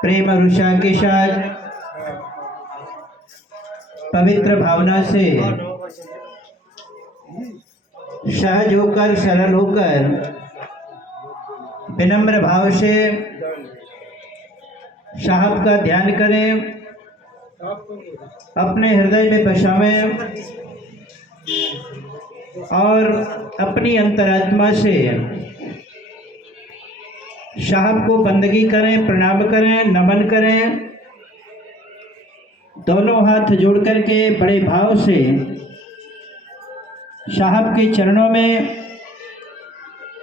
प्रेम और उत्साह के साथ पवित्र भावना से सहज होकर सरल होकर विनम्र भाव से साहब का ध्यान करें, अपने हृदय में बसावें और अपनी अंतरात्मा से साहब को बंदगी करें, प्रणाम करें, नमन करें। दोनों हाथ जोड़ करके बड़े भाव से साहब के चरणों में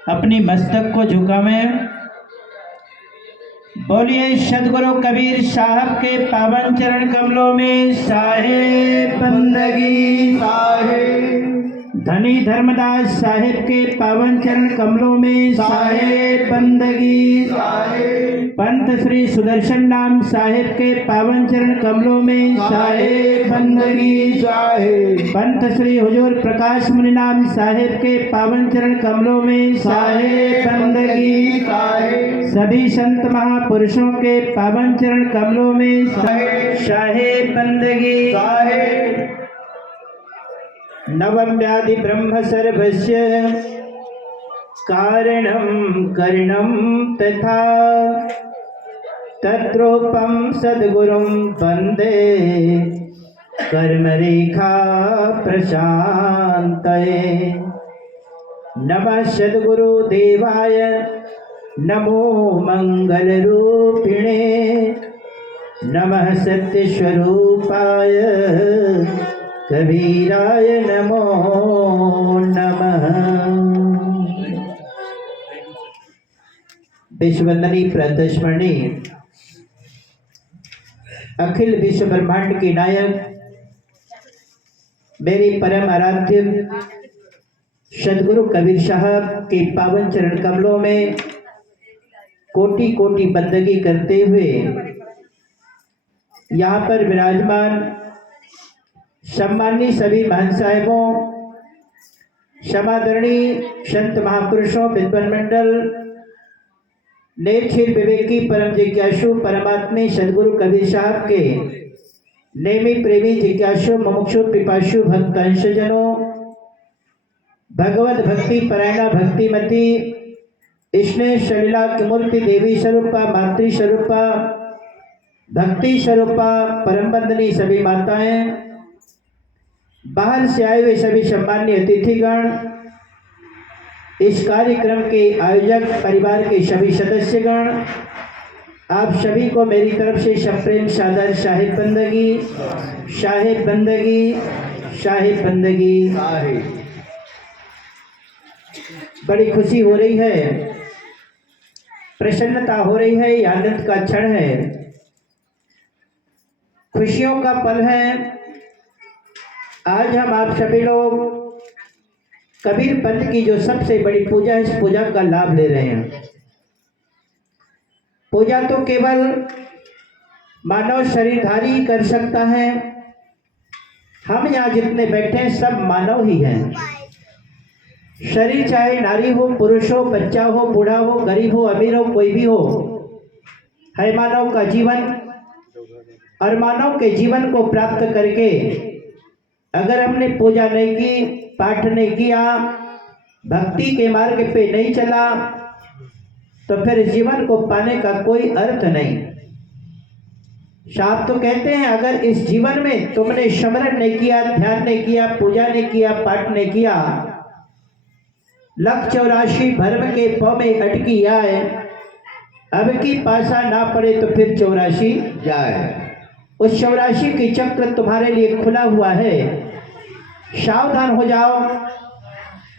अपनी मस्तक को झुकावें। बोलिए सदगुरु कबीर साहब के पावन चरण कमलों में साहेब बंदगी साहेब। धनी धर्मदास साहिब के पावन चरण कमलों में साहेब बंदगी साहेब। पंत श्री सुदर्शन नाम साहिब के पावन चरण कमलों में साहेब बंदगी साहेब। पंत श्री हुजूर प्रकाश मुनि नाम साहिब के पावन चरण कमलों में साहेब बंदगी साहेब। सभी संत महापुरुषों के पावन चरण कमलों में साहेब बंदगी साहेब। नवम व्याधि ब्रह्म सर्वस्य कारणं करणं तथा तद्रूपं सद्गुरुं वन्दे कर्मरेखा प्रशान्तये। नमः सद्गुरुदेवाय नमो मंगलरूपिणे। नमः सत्यस्वरूपाय कबीराय नमो नमः। विश्ववंदनी प्रातस्मरणी अखिल विश्व ब्रह्मांड के नायक मेरे परम आराध्य सदगुरु कबीर साहब के पावन चरण कमलों में कोटि कोटि बंदगी करते हुए यहाँ पर विराजमान सम्माननीय सभी महंत साहिबों, समादरणीय संत महापुरुषों, विद्वान मंडल, नेत्रहीन विवेकी परम जिज्ञासु परमात्मे सदगुरु कबीर साहब के नेमी प्रेमी जिज्ञासु मुमुक्षु पिपासु भक्त अंशजनों, भगवत भक्ति परायणा भक्तिमती स्नेह सलिला मूर्ति देवी स्वरूपा मातृ स्वरूपा भक्ति स्वरूपा परम बंदनी सभी माताएं, बाहर से आए हुए सभी सम्मान्य अतिथिगण, इस कार्यक्रम के आयोजक परिवार के सभी सदस्यगण, आप सभी को मेरी तरफ से सप्रेम सादर साहिब बंदगी साहिब बंदगी साहिब बंदगी। बड़ी खुशी हो रही है, प्रसन्नता हो रही है, ये आनंद का क्षण है, खुशियों का पल है। आज हम आप सभी लोग कबीर पंथ की जो सबसे बड़ी पूजा है, इस पूजा का लाभ ले रहे हैं। पूजा तो केवल मानव शरीरधारी कर सकता है। हम यहाँ जितने बैठे हैं सब मानव ही हैं। शरीर चाहे नारी हो, पुरुष हो, बच्चा हो, बूढ़ा हो, गरीब हो, अमीर हो, कोई भी हो, है मानव का जीवन। और मानव के जीवन को प्राप्त करके अगर हमने पूजा नहीं की, पाठ नहीं किया, भक्ति के मार्ग पे नहीं चला, तो फिर जीवन को पाने का कोई अर्थ नहीं। साहब तो कहते हैं अगर इस जीवन में तुमने स्मरण नहीं किया, ध्यान नहीं किया, पूजा नहीं किया, पाठ नहीं किया, 184 भर्म के पौ में अटकी आए, अब की पासा ना पड़े तो फिर 84 जाए। उस 84 की चक्र तुम्हारे लिए खुला हुआ है। सावधान हो जाओ,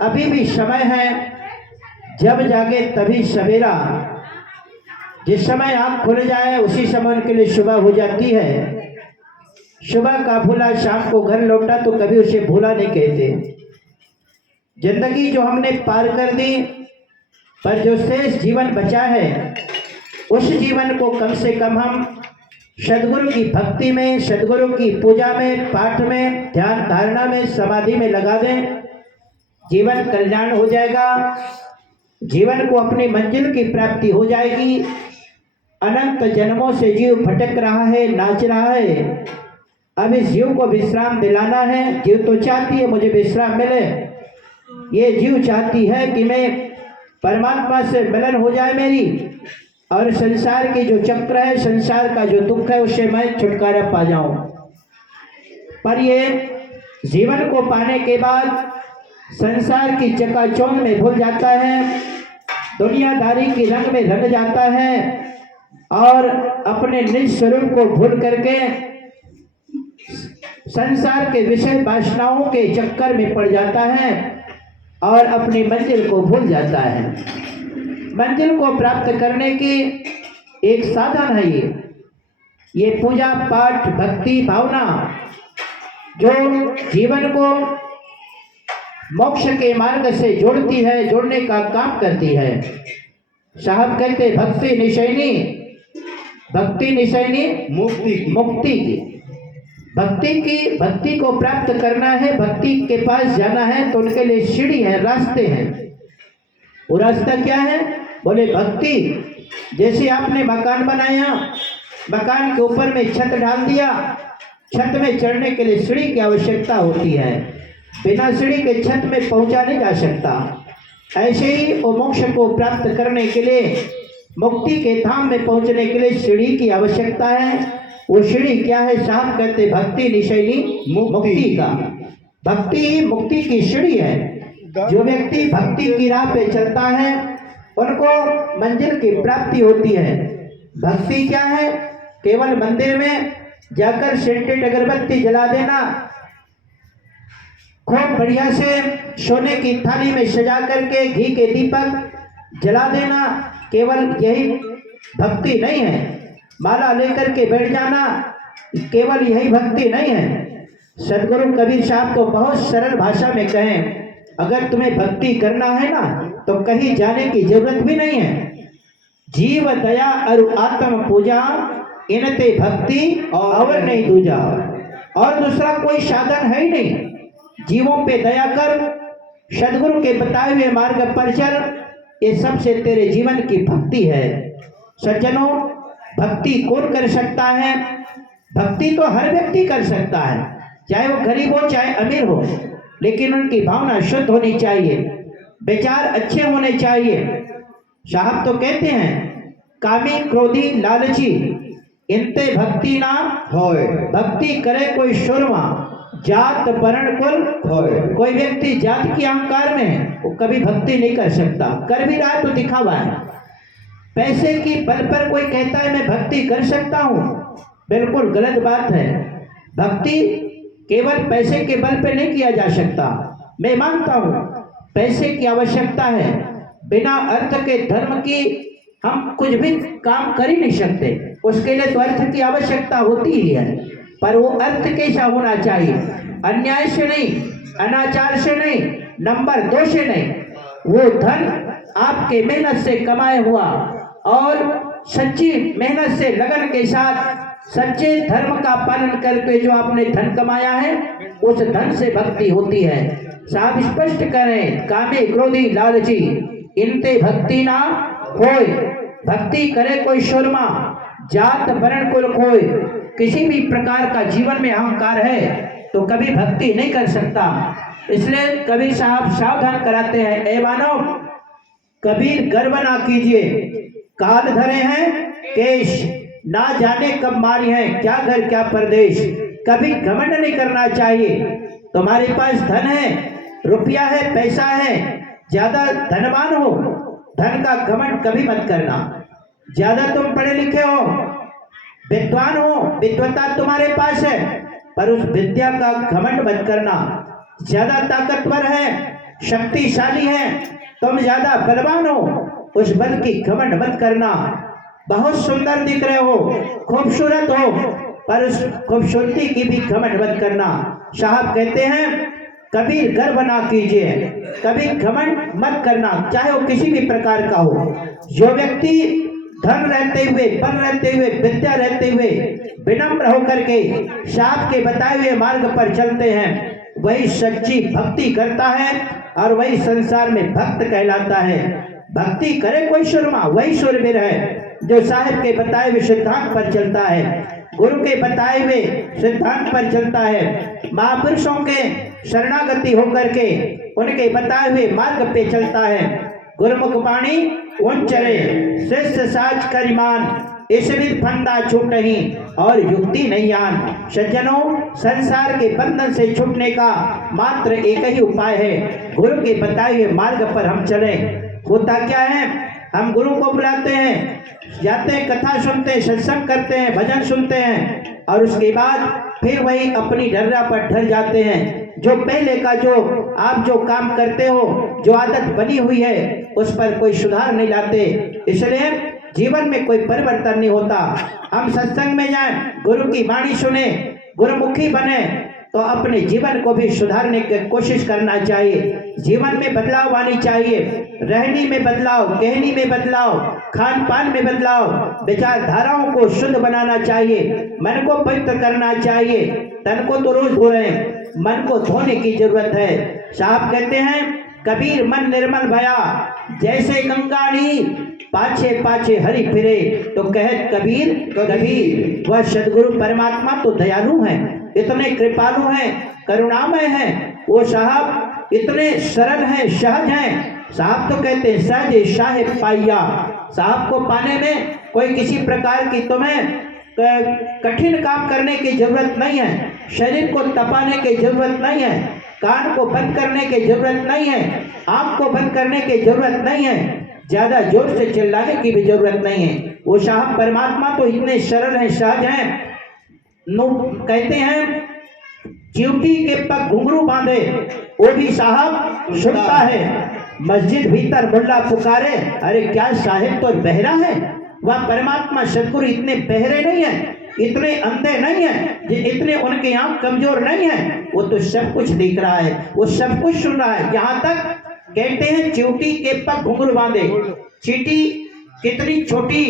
अभी भी समय है। जब जागे तभी सवेरा। जिस समय आँख खुल जाए उसी समय उनके लिए सुबह हो जाती है। सुबह का भूला शाम को घर लौटा तो कभी उसे भूला नहीं कहते। जिंदगी जो हमने पार कर दी, पर जो शेष जीवन बचा है, उस जीवन को कम से कम हम सदगुरु की भक्ति में, सदगुरु की पूजा में, पाठ में, ध्यान धारणा में, समाधि में लगा दें। जीवन कल्याण हो जाएगा। जीवन को अपनी मंजिल की प्राप्ति हो जाएगी। अनंत जन्मों से जीव भटक रहा है, नाच रहा है। अब इस जीव को विश्राम दिलाना है। जीव तो चाहती है मुझे विश्राम मिले, ये जीव चाहती है कि मैं परमात्मा से मिलन हो जाए मेरी, और संसार की जो चक्र है, संसार का जो दुख है, उससे मैं छुटकारा पा जाऊं। पर ये जीवन को पाने के बाद संसार की चकाचौंध में भूल जाता है, दुनियादारी की रंग में रंग जाता है और अपने निज स्वरूप को भूल करके संसार के विषय वासनाओं के चक्कर में पड़ जाता है और अपनी मंजिल को भूल जाता है। मंजिल को प्राप्त करने की एक साधन है ये पूजा पाठ भक्ति भावना, जो जीवन को मोक्ष के मार्ग से जोड़ती है, जोड़ने का काम करती है। साहब कहते भक्ति निशैनी, भक्ति निशैनी मुक्ति की। भक्ति को प्राप्त करना है, भक्ति के पास जाना है, तो उनके लिए सीढ़ी है, रास्ते हैं। वो रास्ता क्या है? बोले भक्ति। जैसे आपने मकान बनाया, मकान के ऊपर में छत डाल दिया, छत में चढ़ने के लिए सीढ़ी की आवश्यकता होती है। बिना सीढ़ी के छत में पहुंचा नहीं जा सकता। ऐसे ही वो मोक्ष को प्राप्त करने के लिए, मुक्ति के धाम में पहुंचने के लिए सीढ़ी की आवश्यकता है। वो सीढ़ी क्या है? साहब कहते भक्ति निशैनी मुक्ति का। भक्ति ही मुक्ति की सीढ़ी है। जो व्यक्ति भक्ति की राह पे चलता है उनको मंजिल की प्राप्ति होती है। भक्ति क्या है? केवल मंदिर में जाकर सेंटेड अगरबत्ती जला देना, खूब बढ़िया से सोने की थाली में सजा करके घी के दीपक जला देना, केवल यही भक्ति नहीं है। माला लेकर के बैठ जाना, केवल यही भक्ति नहीं है। सदगुरु कबीर साहब को बहुत सरल भाषा में कहें, अगर तुम्हें भक्ति करना है ना तो कहीं जाने की जरूरत भी नहीं है। जीव दया और आत्म पूजा, इनते भक्ति और नहीं दूजा। और दूसरा कोई साधन है ही नहीं। जीवों पे दया कर, सदगुरु के बताए हुए मार्ग पर चल, ये सबसे तेरे जीवन की भक्ति है। सज्जनों, भक्ति कौन कर सकता है? भक्ति तो हर व्यक्ति कर सकता है, चाहे वो गरीब हो चाहे अमीर हो, लेकिन उनकी भावना शुद्ध होनी चाहिए, विचार अच्छे होने चाहिए। साहब तो कहते हैं कामी क्रोधी लालची इनते भक्ति ना होए। भक्ति करे कोई सुरमा, जात वर्ण कुल होए। कोई व्यक्ति जात की अहंकार में है, वो कभी भक्ति नहीं कर सकता। कर भी रहा है तो दिखावा है। पैसे की बल पर कोई कहता है मैं भक्ति कर सकता हूँ, बिल्कुल गलत बात है। भक्ति केवल पैसे के बल पे नहीं किया जा सकता। मैं मानता हूँ पैसे की आवश्यकता है, बिना अर्थ के धर्म की हम कुछ भी काम कर ही नहीं सकते। उसके लिए तो अर्थ की आवश्यकता होती ही है, पर वो अर्थ कैसा होना चाहिए? अन्याय से नहीं, अनाचार से नहीं, नंबर 2 से नहीं। वो धन आपके मेहनत से कमाए हुआ और सच्ची मेहनत से लगन के साथ सच्चे धर्म का पालन करके जो आपने धन कमाया है, उस धन से भक्ति होती है। साहब स्पष्ट करें, कामे क्रोधी लालची इनते भक्ति ना होए। भक्ति करे कोई सुरमा, जात वर्ण कुल खोए। किसी भी प्रकार का जीवन में अहंकार है तो कभी भक्ति नहीं कर सकता। इसलिए कबीर साहब सावधान कराते हैं, ए मानव कबीर गर्व ना कीजिए, काल धरे हैं केश, ना जाने कब मारी है क्या घर क्या परदेश। कभी घमंड नहीं करना चाहिए। तुम्हारे पास धन है, रुपया है, पैसा है, ज्यादा धनवान हो, धन का घमंड कभी मत करना। ज्यादा तुम पढ़े लिखे हो, विद्वान हो, विद्वता तुम्हारे पास है, पर उस विद्या का घमंड मत करना। ज्यादा ताकतवर है, शक्तिशाली है, तुम ज्यादा बलवान हो, उस बल की घमंड मत करना। बहुत सुंदर दिख रहे हो, खूबसूरत हो, पर उस खूबसूरती की भी घमंड मत करना। साहब कहते हैं कभी गर्व ना कीजिए, कभी घमंड मत करना, चाहे वो किसी भी प्रकार का हो। जो व्यक्ति धन रहते हुए, बल रहते हुए, विद्या रहते हुए विनम्र होकर के साहब के बताए हुए मार्ग पर चलते हैं, वही सच्ची भक्ति करता है और वही संसार में भक्त कहलाता है। भक्ति करे कोई सुरमा, वही सुरवीर है जो साहिब के बताए हुए सिद्धांत पर चलता है, गुरु के बताए हुए सिद्धांत पर चलता है, महापुरुषों के शरणागति होकर के उनके बताए हुए मार्ग पे चलता है। गुरुमुख वाणी उन चले, शिष्य साच करिमान, इसविद फंदा छूट नहीं और युक्ति नहीं आन। सज्जनों, संसार के बंधन से छूटने का मात्र एक ही उपाय है, गुरु के बताए हुए मार्ग पर हम चलें। होता क्या है, हम गुरु को बुलाते हैं, जाते हैं, कथा सुनते हैं, सत्संग करते हैं, भजन सुनते हैं और उसके बाद फिर वही अपनी ढर्रा पर ढल जाते हैं। जो पहले का जो आप जो काम करते हो, जो आदत बनी हुई है, उस पर कोई सुधार नहीं लाते, इसलिए जीवन में कोई परिवर्तन नहीं होता। हम सत्संग में जाएं, गुरु की वाणी सुने, गुरुमुखी बने, तो अपने जीवन को भी सुधारने की कोशिश करना चाहिए। जीवन में बदलाव आनी चाहिए, रहनी में बदलाव, कहनी में बदलाव, खान पान में बदलाव, विचारधाराओं को शुद्ध बनाना चाहिए, मन को पवित्र करना चाहिए। तन को तो रोज धो रहे हैं, मन को धोने की जरूरत है। साहब कहते हैं, कबीर मन निर्मल भया, जैसे गंगा नी पाछे पाछे हरि फिरे। तो कहे कबीर कबीर, वह सदगुरु परमात्मा तो दयालु हैं, इतने कृपालु हैं, करुणामय हैं। वो साहब इतने सरल हैं, सहज हैं। साहब तो कहते हैं सहज साहेब पाइया। साहब को पाने में कोई किसी प्रकार की तुम्हें कठिन काम करने की जरूरत नहीं है, शरीर को तपाने की जरूरत नहीं है, कान को बंद करने की जरूरत नहीं है, आंख को बंद करने की जरूरत नहीं है, ज्यादा जोर से चिल्लाने की भी जरूरत नहीं है। वो साहब परमात्मा तो इतने सरल हैं, सहज हैं। कहते हैं चिवटी के पग घुंघरू बांधे, वो भी साहब सुनता है। मस्जिद भीतर मुल्ला पुकारे, अरे क्या साहिब तो बहरा है। वह परमात्मा सदगुरु इतने बहरे नहीं है, इतने अंधे नहीं है, इतने उनके आंख कमजोर नहीं है। वो तो सब कुछ देख रहा है, वो सब कुछ सुन रहा है। यहाँ तक कहते हैं चिवटी के पग घुंघरू बांधे। चींटी कितनी छोटी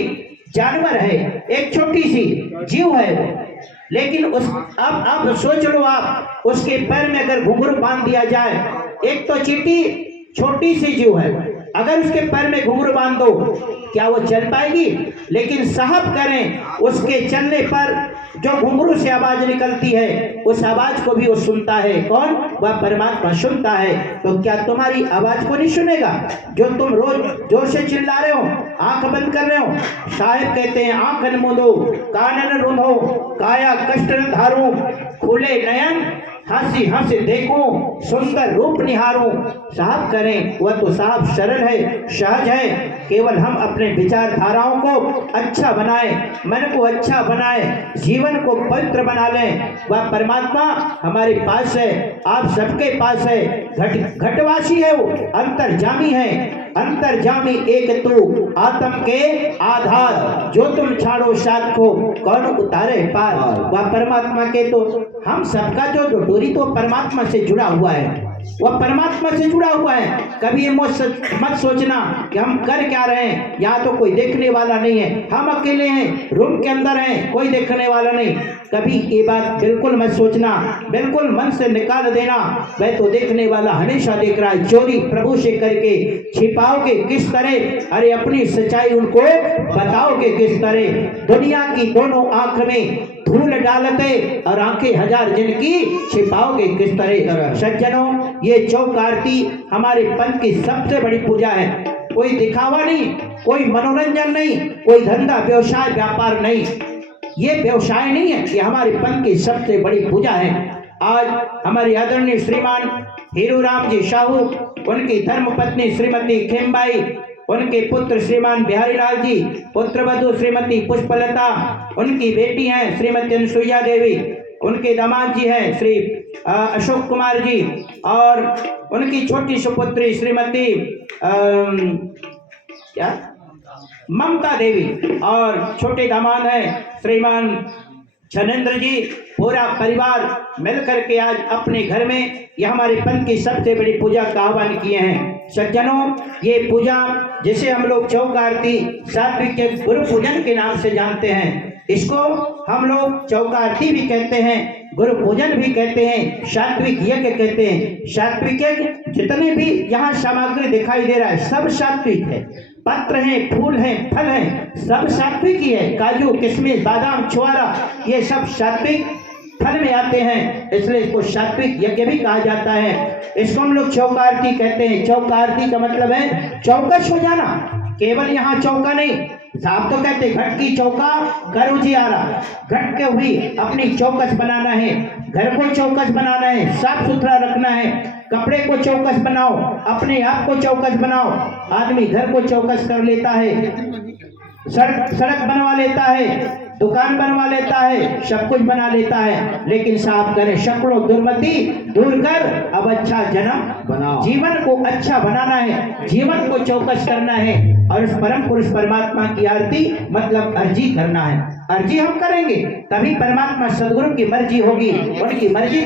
जानवर है, एक छोटी सी जीव है वो, लेकिन उस अब सोच लो आप, उसके पैर में अगर घुंघरू बांध दिया जाए, एक तो चींटी छोटी सी जीव है, अगर उसके पैर में घुंघरू बांध दो क्या वो चल पाएगी? लेकिन साहब करें, उसके चलने पर जो घुंघरू से आवाज निकलती है, उस आवाज को भी वो सुनता है। कौन? वह परमात्मा सुनता है। तो क्या तुम्हारी आवाज को नहीं सुनेगा जो तुम रोज जोर से चिल्ला रहे हो, आंख बंद कर रहे हो? साहेब कहते हैं आंख न मूंदो, कान न रूंधो, काया कष्ट न धारो, खुले नयन हंसी हंसी देखो, सुंदर रूप निहारो। साहब करें, वह तो साहब सरल है, सहज है। केवल हम अपने विचारधाराओं को अच्छा बनाए, मन को अच्छा बनाए, जीवन को पवित्र बना लें। वह परमात्मा हमारे पास है, आप सबके पास है। घटवासी है वो, अंतर्जामी है। अंतर्जामी एक तू, आत्म के आधार, जो तुम छाड़ो साथ को कौन उतारे पार। वह परमात्मा के तो हम सबका जो डोरी तो परमात्मा से जुड़ा हुआ है, वह परमात्मा से जुड़ा हुआ है। कभी ये मत सोचना कि हम कर क्या रहे हैं, यहाँ तो कोई देखने वाला नहीं है, हम अकेले हैं, रूम के अंदर हैं, कोई देखने वाला नहीं। कभी ये बात बिल्कुल मत सोचना, बिल्कुल मन से निकाल देना। वह तो देखने वाला हमेशा देख रहा है। चोरी प्रभु से करके छिपाओगे किस तरह? अरे अपनी सच्चाई उनको बताओगे किस तरह? दुनिया की दोनों आंख में धूल डालते और आंखें हजार जिनकी छिपाओगे किस तरह? सज्जनों, ये चौक आरती हमारे पंथ की सबसे बड़ी पूजा है। कोई दिखावा नहीं, कोई मनोरंजन नहीं, कोई धंधा व्यवसाय व्यापार नहीं, ये व्यवसाय नहीं है, ये हमारे पंथ की सबसे बड़ी पूजा है। आज हमारे आदरणीय श्रीमान हीरूराम जी साहू, उनकी धर्मपत्नी श्रीमती खेमबाई, उनके पुत्र श्रीमान बिहारी लाल जी, पुत्र वधु श्रीमती पुष्पलता, उनकी बेटी हैं श्रीमती अनुसुईया देवी, उनके दामाद जी हैं श्री अशोक कुमार जी, और उनकी छोटी सुपुत्री श्रीमती क्या ममता देवी, और छोटे दामाद हैं श्रीमान छनेन्द्र जी। पूरा परिवार मिलकर के आज अपने घर में यह हमारे पंथ की सबसे बड़ी पूजा का आह्वान किए हैं। सज्जनों, ये पूजा जिसे हम लोग चौक आरती सात्विक गुरु पूजन के नाम से जानते हैं, इसको हम लोग चौक आरती भी कहते हैं, गुरु पूजन भी कहते हैं, सात्विक यज्ञ कहते हैं। सात्विक यज्ञ जितने भी यहाँ सामग्री दिखाई दे रहा है सब सात्विक है। पत्र हैं, फूल हैं, फल हैं, सब सात्विक ही है। काजू, किशमिश, बादाम, छुआरा, ये सब सात्विक फल में आते हैं, इसलिए इसको सात्विक यज्ञ भी कहा जाता है। इसको हम लोग चौका आरती कहते हैं। चौका आरती का मतलब है चौकस हो जाना। केवल यहाँ चौका नहीं, साहब तो कहते घट की चौका करो जी आ रहा। घट के हुई अपनी चौकस बनाना है, घर को चौकस बनाना है, साफ सुथरा रखना है, कपड़े को चौकस बनाओ, अपने आप को चौकस बनाओ। आदमी घर को चौकस कर लेता है, सड़क बनवा लेता है, दुकान बनवा लेता है, सब कुछ बना लेता है, लेकिन साफ करे शक्लों दुर्मति दूर कर अब अच्छा जन्म बनाओ। जीवन को अच्छा बनाना है, जीवन को चौकस करना है और उस परम पुरुष परमात्मा की आरती मतलब अर्जी करना है। अर्जी हम करेंगे तभी परमात्मा सदगुरु की मर्जी होगी। उनकी मर्जी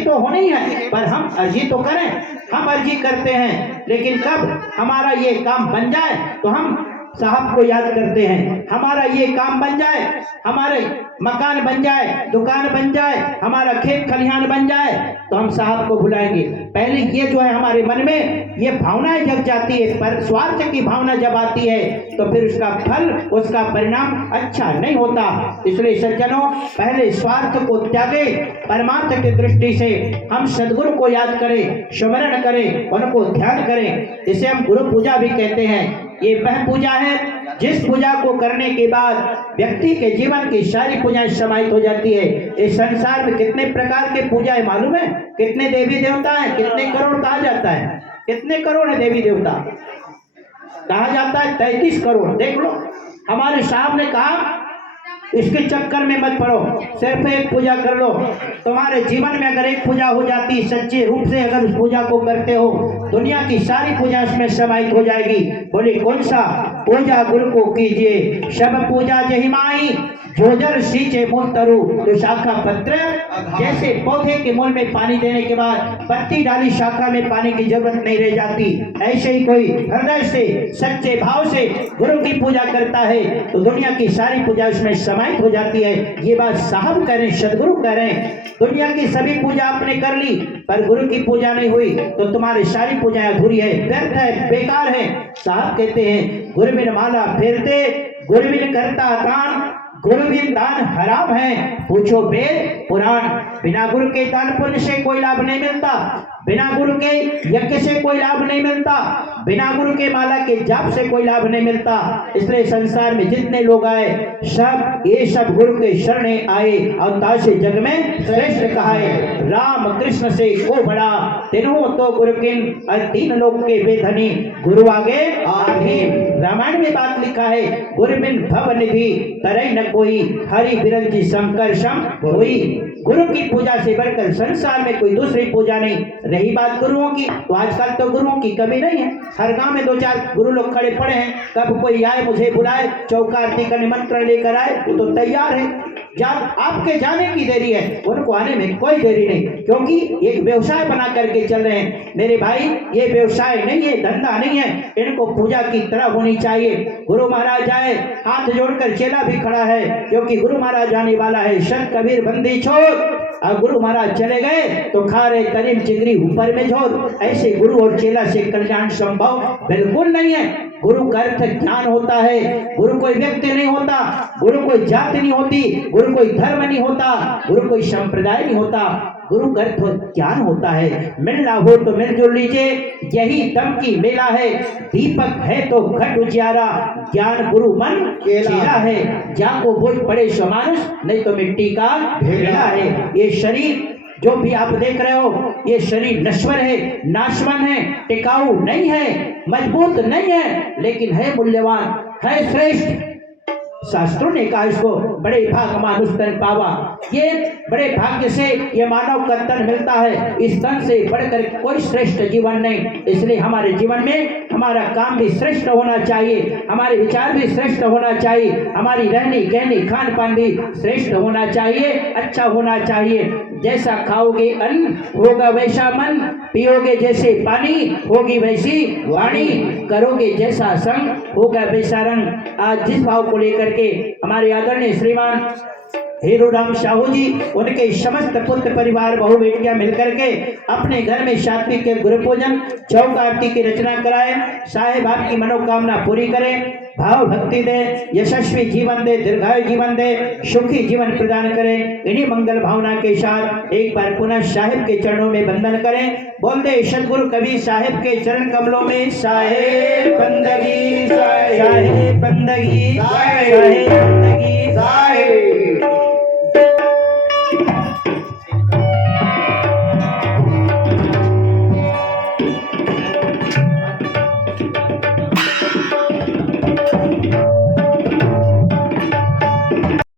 तो होनी है, पर हम अर्जी तो करें। हम अर्जी करते हैं, लेकिन कब हमारा ये काम बन जाए तो हम साहब को याद करते हैं। हमारा ये काम बन जाए, हमारे मकान बन जाए, दुकान बन जाए, हमारा खेत खलिहान बन जाए तो हम साहब को भुलाएंगे। पहले ये जो है हमारे मन में ये भावनाएं जग जाती है, पर स्वार्थ की भावना जब आती है तो फिर उसका फल, उसका परिणाम अच्छा नहीं होता। इसलिए सज्जनों, पहले स्वार्थ को त्यागे, परमार्थ की दृष्टि से हम सदगुरु को याद करें, स्मरण करें, उनको ध्यान करें। इसे हम गुरु पूजा भी कहते हैं। ये वह पूजा है जिस पूजा को करने के बाद व्यक्ति के जीवन की सारी पूजाएं समाहित हो जाती है। इस संसार में कितने प्रकार के पूजाएं मालूम है? कितने देवी देवता हैं? कितने करोड़ कहा जाता है? कितने करोड़ है देवी देवता? कहा जाता है 33 करोड़। देख लो, हमारे साहब ने कहा इसके चक्कर में मत पड़ो, सिर्फ एक पूजा कर लो। तुम्हारे जीवन में अगर एक पूजा हो जाती, सच्चे रूप से अगर उस पूजा को करते हो, दुनिया की सारी पूजा उसमें समाहित हो जाएगी। बोले कौन सा? पूजा गुरु को कीजिए, सब पूजा जहि माई, जोजर सींचे मूल तरु। तो शाखा पत्र, जैसे पौधे के मूल में पानी देने के बाद पत्ती डाली शाखा में पानी की जरूरत नहीं रह जाती, ऐसे ही कोई हृदय से सच्चे भाव से गुरु की पूजा करता है तो दुनिया की सारी पूजा उसमें समाहित हो जाती है। ये बात साहब कह रहे हैं, सदगुरु कह रहे हैं। दुनिया की सभी पूजा आपने कर ली पर गुरु की पूजा नहीं हुई तो तुम्हारी सारी पूजाएं अधूरी है, व्यर्थ है, बेकार है। साहब कहते हैं गुरु बिन माला फेरते, गुरु बिन करता दान, गुरु बिन दान हराम है, पूछो वेद पुराण। बिना गुरु के दान पुण्य से कोई लाभ नहीं मिलता, बिना गुरु के यज्ञ से कोई लाभ नहीं मिलता, बिना गुरु के माला के जाप से कोई लाभ नहीं मिलता। इसलिए संसार में जितने लोग आए सब गुरु के शरणे आए और ताशे जग में श्रेष्ठ कहाए। राम कृष्ण से को बड़ा, तीनों तो गुरु किन, और तीन लोग के वेधनी, गुरु आगे आधीन। रामायण में बात लिखा है, गुरु बिन भव निधि तरई न कोई, हरि बिरंजी शंकर सम होई। गुरु की पूजा से बढ़कर संसार में कोई दूसरी पूजा नहीं। रही बात गुरुओं की, तो आजकल तो गुरुओं की कमी नहीं है। हर गांव में 2-4 गुरु लोग खड़े पड़े हैं। कब कोई आए मुझे बुलाए, चौका आरती का निमंत्रण लेकर आए, वो तो तैयार है। जब आपके जाने की देरी है, उनको आने में कोई देरी नहीं, क्योंकि एक व्यवसाय बना करके चल रहे हैं। मेरे भाई, ये व्यवसाय नहीं है, धंधा नहीं है, इनको पूजा की तरह होनी चाहिए। गुरु महाराज आए, हाथ जोड़कर चेला भी खड़ा है, क्योंकि गुरु महाराज आने वाला है। संत कबीर बंदी छोड़, और गुरु महाराज चले गए तो खा रहे तरीम चिंगरी ऊपर में झोर। ऐसे गुरु और चेला से कल्याण संभव बिल्कुल नहीं है। गुरु का अर्थ ज्ञान होता है। गुरु कोई व्यक्ति नहीं होता, गुरु कोई जाति नहीं होती, गुरु कोई धर्म नहीं होता, गुरु कोई संप्रदाय नहीं होता। गुरु का अर्थ ज्ञान होता है। मिलना हो तो मिलजुल लीजिए, यही दम की मेला है। दीपक है तो घट उजियारा, ज्ञान गुरु मन चेला है। जाको बोझ पड़े सो मानुष, नहीं तो मिट्टी का ढेला है। ये शरीर जो भी आप देख रहे हो, ये शरीर नश्वर है, नाशवान है, टिकाऊ नहीं है, मजबूत नहीं है, लेकिन है मूल्यवान, है श्रेष्ठ। शास्त्रों ने कहा इसको बड़े भाग मानुष तन पावा। ये बड़े भाग्य से ये मानव का तन मिलता है। इस तन से बढ़कर कोई श्रेष्ठ जीवन नहीं। इसलिए हमारे जीवन में हमारा काम भी श्रेष्ठ होना चाहिए, हमारे विचार भी श्रेष्ठ होना चाहिए, हमारी रहनी कहनी खान पान भी श्रेष्ठ होना चाहिए, अच्छा होना चाहिए। जैसा खाओगे अन्न होगा वैसा मन, पियोगे जैसे पानी होगी वैसी वाणी, करोगे जैसा संग होगा वैसा रंग। आज जिस भाव को लेकर के हमारे आदरणीय श्रीमान हीरो राम साहू जी उनके समस्त पुत्र परिवार बहु बेटियां मिलकर के अपने घर में सात्विक के गुरु पूजन चौक आरती की रचना कराए। साहेब आपकी मनोकामना पूरी करें, भाव भक्ति दे, यशस्वी जीवन दे, दीर्घायु जीवन दे, सुखी जीवन प्रदान करें। इन्हीं मंगल भावना के साथ एक बार पुनः साहेब के चरणों में वंदन करें। बोल दे सदगुरु कबीर साहेब के चरण कमलों में साहेब बंदगी, साहेब बंदगी, साहेब बंदगी, साहेब।